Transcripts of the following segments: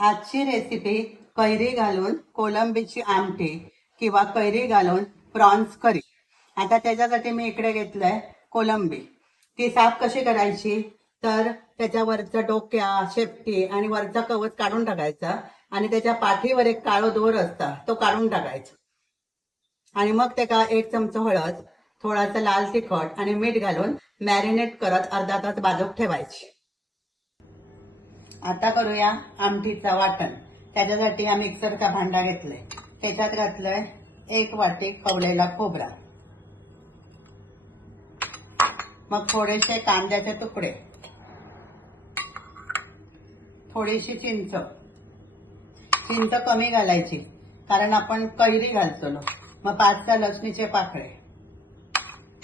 आजची रेसिपी कैरी घालून कोलंबीची आमटी किंवा कैरी घालून प्रॉन्स करी। आता त्याच्यासाठी मी इकडे घेतलंय कोलंबी। ती साफ कशी करायची तर त्याच्यावरचं डोक्या शेपटी आणि वरचा कवच काढून टाकायचा आणि त्याच्या पाठीवर एक काळो दोर असता तो काढून टाकायचा आणि मग त्याला 1 चमचा हळद, थोडासा लाल तिखट आणि मीठ घालून मॅरिनेट करत अर्धा तास बाजूक ठेवायची। आता करूया आमटीचा वाटण। त्याच्यासाठी हा मिक्सरचा भांडा घेतलाय, त्याच्यात घातलंय 1 वाटी खवलेला खोबरा, मग थोडेसे कांद्याचे तुकडे, थोडीशी चिंच कमी घालायची कारण आपण कैरी घालतो। मग 5 लसणीचे पाकळे,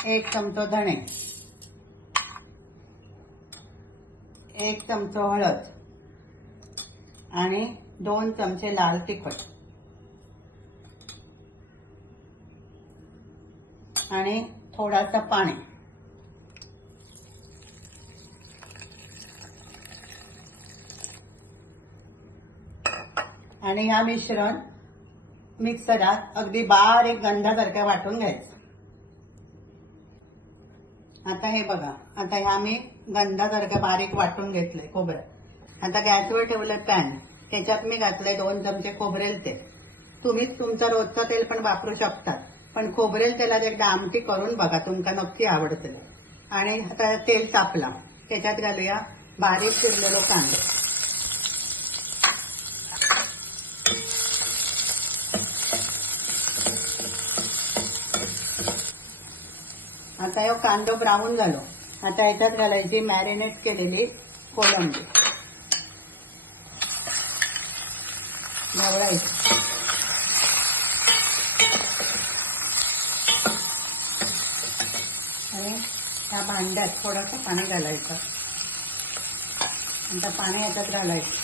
1 चमचा धणे, 1 चमचा हळद आणि 2 चमचे लाल तिखट आणि थोडासा पाणी। आणि हा मिश्रण मिक्सरात अगदी बारीक गंधासारखं वाटून घ्यायचं। आता हे बघा, आता ह्या मी गंधासारखं बारीक वाटून घेतलंय खोबरं। आता गॅसवर ठेवलंय पॅन, त्याच्यात मी घातलंय 2 चमचे खोबरेल तेल। तुम्ही तुमचं रोजचं तेल पण वापरू शकता, पण खोबरेल तेलात एकदा आमटी करून बघा, तुमका नक्की आवडते। आणि आता तेल तापला, त्याच्यात घालूया बारीक चिरलेलो कांदा, आता हे कांदा ब्राऊन झालो। आता याच्यात घालायची मॅरिनेट केलेली कोलंबी, ढवळायची आणि त्या भांड्यात थोडंसं पाणी घालायचं। आता पाणी याच्यात घालायचं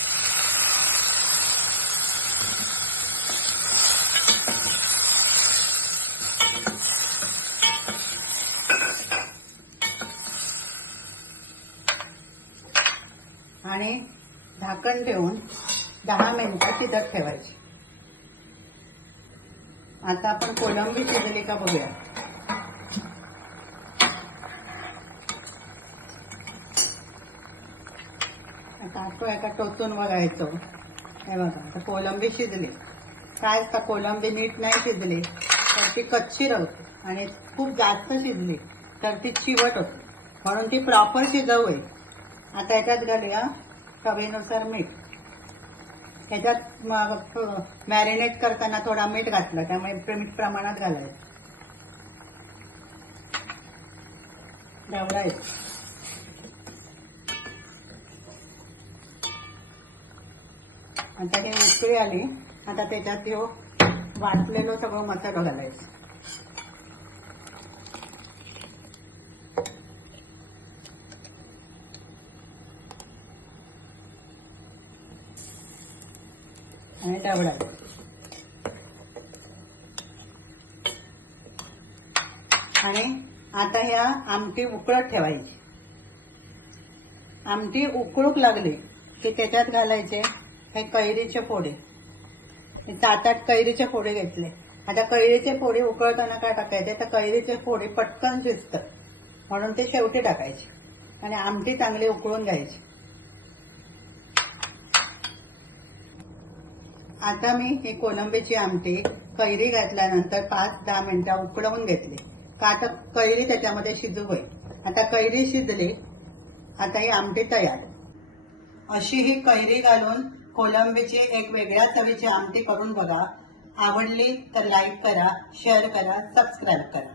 आणि झाकण ठेवून 10 मिनिटं शिजत ठेवायची। आता आपण कोलंबी शिजली का बघूया। आता असं एका टोचून बघायचं, हे बघा आता कोलंबी शिजली। काय असतं, कोलंबी नीट नाही शिजली तर ती कच्ची राहते आणि खूप जास्त शिजली तर ती चिवट होते, म्हणून ती प्रॉपर शिजवूय। आता याच्यात घालूया चवीनुसार मीठ। त्याच्यात मॅरिनेट करताना थोडा मीठ घातलं, त्यामुळे मीठ प्रमाणात घालायचं, ढवळायचं। आता हे उकळी आली, आता त्याच्यात हे वाटलेलं सगळं मसाला घालायचं, आणि ढवळायचं। आणि आता ह्या आमटी उकळत ठेवायची। आमटी उकळूक लागली की त्याच्यात घालायचे हे कैरीचे फोडे। 7-8 कैरीचे फोडे घेतले। आता कैरीचे फोडे उकळताना काय टाकायचे, तर कैरीचे फोडे पटकन शिजतात म्हणून ते शेवटी टाकायचे आणि आमटी चांगली उकळून घ्यायची। आता मी ही कोलंबीची आमटी कैरी घातल्यानंतर 5-10 मिनिटं उकळवून घेतली का आता कैरी त्याच्यामध्ये शिजू होईल। आता कैरी शिजली, आता ही आमटी तयार। अशी ही कैरी घालून कोलंबीची एक वेगळ्या चवीची आमटी करून बघा। आवडली तर लाईक करा, शेअर करा, सबस्क्राईब करा।